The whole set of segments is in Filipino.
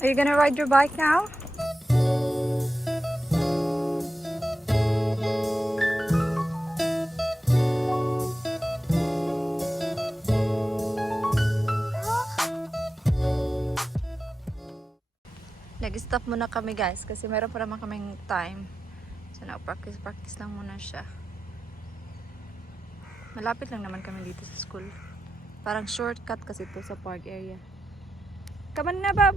Are you gonna ride your bike now? Nag-stop muna kami guys kasi meron pa naman kaming time. So na-practice lang muna siya. Malapit lang naman kami dito sa school. Parang shortcut kasi ito sa park area. Come on na, Bob!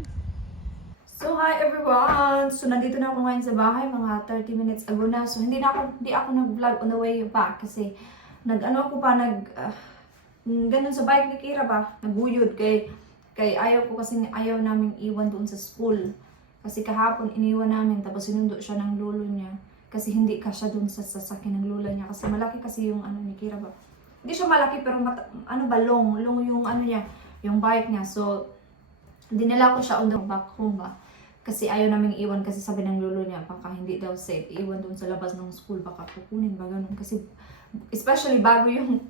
So hi everyone! So nandito na ako ngayon sa bahay, mga 30 minutes ago na. So hindi ako nag-vlog on the way back kasi ganun sa bike ni Kira ba? Naguyod kay ayaw ko kasi ayaw namin iwan doon sa school. Kasi kahapon iniwan namin tapos sinundo siya ng lolo niya. Kasi hindi kasya doon sa sasakyan ng lola niya. Kasi malaki kasi yung ni Kira ba. Hindi siya malaki pero long yung niya, yung bike niya. So dinala ko siya on the back home ba. Kasi ayaw namin iwan kasi sabi ng lolo niya baka hindi daw safe iwan doon sa labas ng school baka kukunin ba ganun. Kasi especially bago yung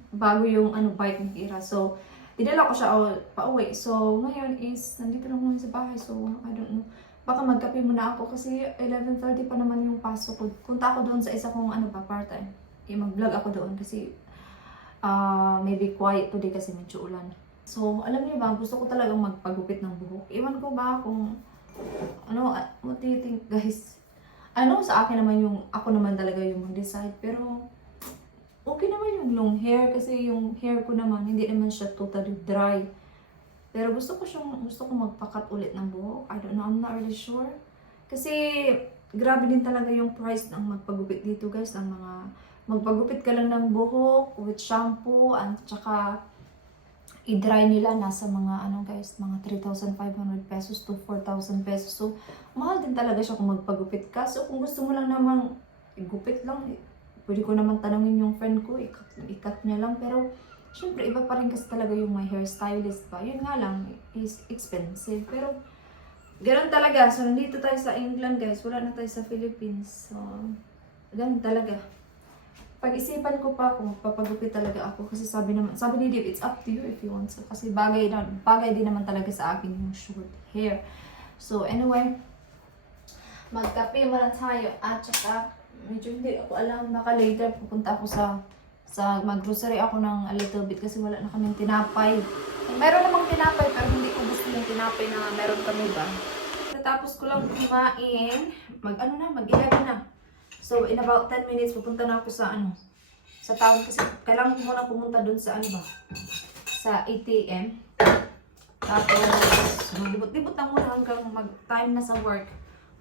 bike ni Kira. So dinala ko siya pauwi. So ngayon is nandito na ako sa bahay. So I don't know. Baka magkape muna ako kasi 11:30 pa naman yung pasok ko. Punta ako doon sa isa kong part-time. Mag-vlog ako doon kasi maybe quiet today kasi medyo ulan. So, alam niyo ba, gusto ko talagang magpagupit ng buhok. Iwan ko ba kung what do you think guys? Sa akin naman ako naman talaga yung mag-decide. Pero, okay naman yung long hair kasi yung hair ko naman, hindi naman siya totally dry. Pero gusto ko magpakat ulit ng buhok. I don't know, I'm not really sure. Kasi grabe din talaga yung price ng magpagupit dito guys. Ng mga magpagupit ka lang ng buhok with shampoo at saka i-dry nila nasa mga mga 3,500 pesos to 4,000 pesos. So mahal din talaga siya kung magpagupit ka. So kung gusto mo lang namang igupit lang, pwede ko naman tanongin yung friend ko, ikat niya lang. Pero syempre, iba pa rin kasi talaga yung my hairstylist pa. Yun nga lang, is expensive. Pero, ganun talaga. So, nandito tayo sa England, guys. Wala na tayo sa Philippines. So, ganun talaga. Pag-isipan ko pa kung magpapagupit talaga ako. Kasi sabi ni Dave, it's up to you if you want to. Kasi bagay din naman talaga sa akin yung short hair. So, anyway, magkape muna tayo. At saka, medyo hindi ako alam. Baka later pupunta ako sa mag-grocery ako ng a little bit kasi wala na kaming tinapay. Meron namang tinapay pero hindi ko gusto yung tinapay na meron kami ba. Natapos ko lang kumain, mag-11 na. So in about 10 minutes pupunta na ako sa town kasi kailangan ko muna pumunta dun sa sa ATM. Tapos maglibot-libot lang muna hanggang mag-time na sa work.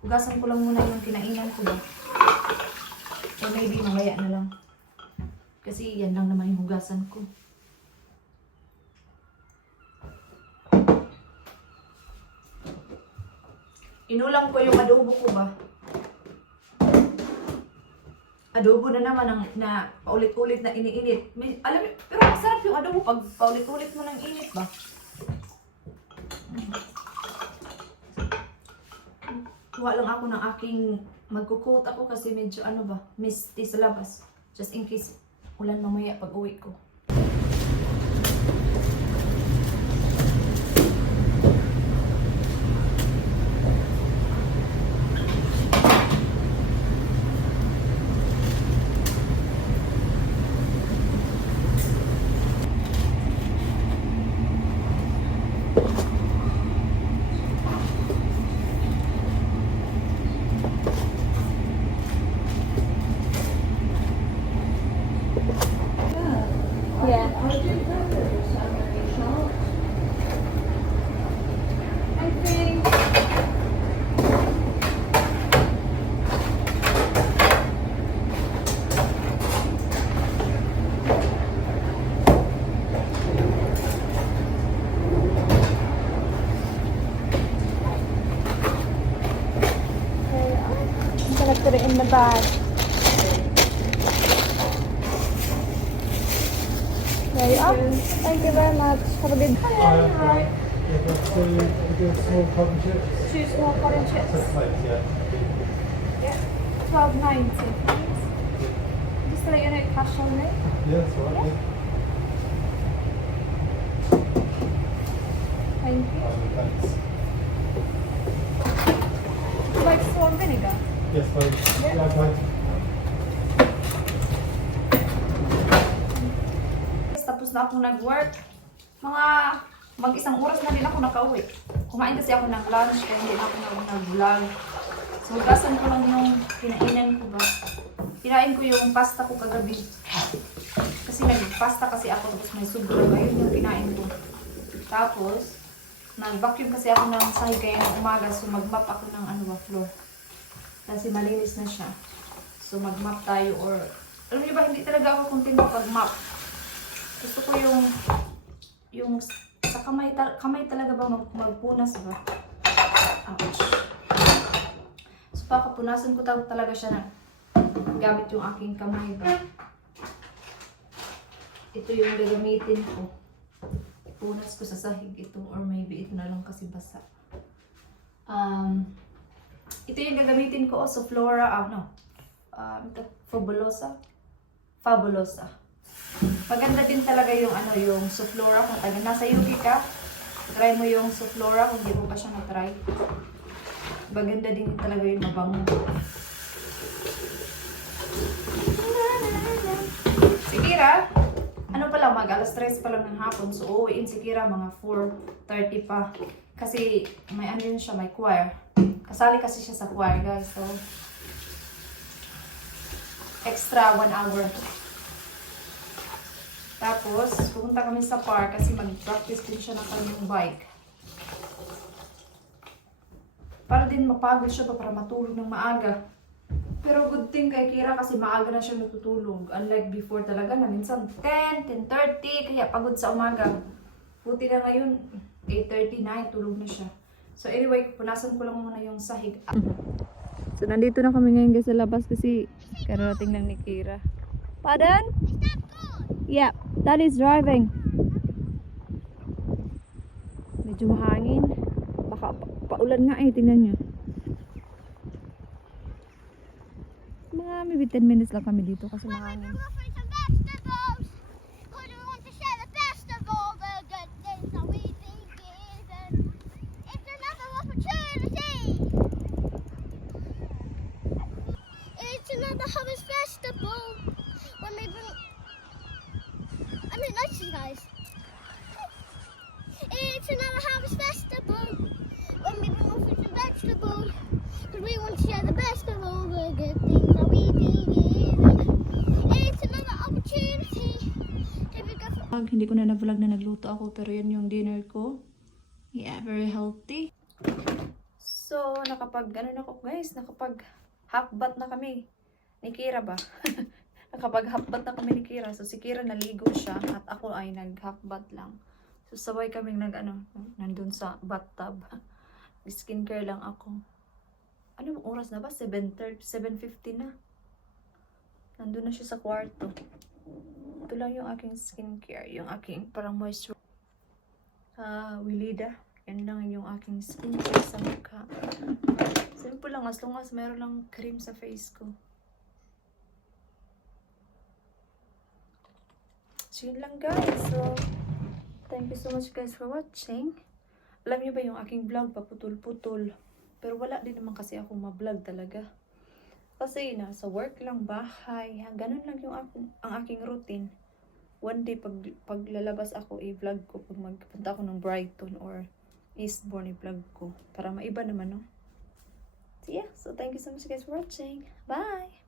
Hugasan ko lang muna yung kinainan ko ba. So maybe mamaya na lang. Kasi yan lang naman yung hugasan ko. Inulam ko yung adobo ko ba. Adobo na naman na paulit-ulit na iniinit. Pero masarap yung adobo pag paulit-ulit mo ng init ba. Kuha lang ako ng magkukot ako kasi medyo misty sa labas. Just in case ulan mamaya pag uwi ko. Yeah. I think I'm gonna put it in the bag. There you are. Thank you very much. Have a good day. Hi. Two small cotton chips. 2 small cotton chips. Yeah. Yeah. $12.90. Just to let you know, cash only. Yeah, that's right. Yeah. Thank you. Thanks. vinegar? Yes, please. Yeah, okay. Tapos na akong nag-work. Mga mag-isang oras na din ako nakauwi. Kumain kasi ako ng lunch kaya hindi na ako nag-vlog. So, gasan ko lang yung kinainan ko ba. Kinain ko yung pasta ko kagabi. Kasi nag-pasta kasi ako tapos may sobra ba. Yun yung kinain ko. Tapos, nag-vacuum kasi ako ng sahig kaya ng umaga. So, mag-mop ako ng floor. Kasi malinis na siya. So, mag-mop tayo or... Alam niyo ba, hindi talaga ako kontento pag-mop. Gusto ko yung sa kamay talaga ba magpunas ba? Ouch. So, pakapunasan ko talaga siya na gamit yung aking kamay ba. Ito yung gagamitin ko. Punas ko sa sahig ito or maybe ito na lang kasi basa. Ito yung gagamitin ko sa Flora, Fabulosa. Maganda din talaga yung yung Suflora kung taga nasa UK ka. Try mo yung Suflora kung di mo pa siya na-try. Maganda din talaga yung mabango. Si Kira, alas 3 pa lang ng hapon. So, uuwiin si Kira mga 4:30 pa. Kasi may yun siya, may choir. Kasali kasi siya sa choir, guys. So, extra 1 hour. Tapos, pupunta kami sa park kasi mag-practice din siya ng kanyang bike. Para din mapagod siya para matulog ng maaga. Pero good thing kay Kira kasi maaga na siya natutulog. Unlike before talaga na minsan 10:30, kaya pagod sa umaga. Buti na ngayon, 8:39, tulog na siya. So anyway, punasan ko lang muna yung sahig. So nandito na kami ngayon guys sa labas kasi kararating lang ni Kira. Pardon? Yeah, Dad is driving. Medyo mahangin. Baka paulan nga tingnan nyo. Mga maybe 10 minutes lang kami dito kasi mahangin. Harvest Festival when they bring nice to you guys. It's another Harvest Festival when we bring all fruits and vegetables because we want to share the best of all the good things that we do. It's another opportunity to be good for... Hindi ko na na-vlog na nagluto ako pero yan yung dinner ko. Yeah, very healthy. So, nakapag half-bath na kami. Ni Kira ba? Nakapag-half-bath na kami ni Kira. So, si Kira naligo siya at ako ay nag-half-bath lang. So, sabay kaming nandun sa bathtub. Skincare lang ako. Anong oras na ba? 7:30, 7:50 na. Nandun na siya sa kwarto. Ito lang yung aking skincare. Yung aking parang moisture. Willida. Yan lang yung aking skincare sa mukha. Simple lang. As long as meron lang cream sa face ko. So, yun lang guys. So, thank you so much guys for watching. Alam niyo ba yung aking vlog, paputol-putol. Pero wala din naman kasi ako ma-vlog talaga. Kasi nasa work lang, bahay. Ganun lang yung ang aking routine. One day, pag lalabas ako, i-vlog ko. Pag magpunta ako ng Brighton or Eastbourne, i-vlog ko. Para maiba naman, no? So yeah, so thank you so much guys for watching. Bye!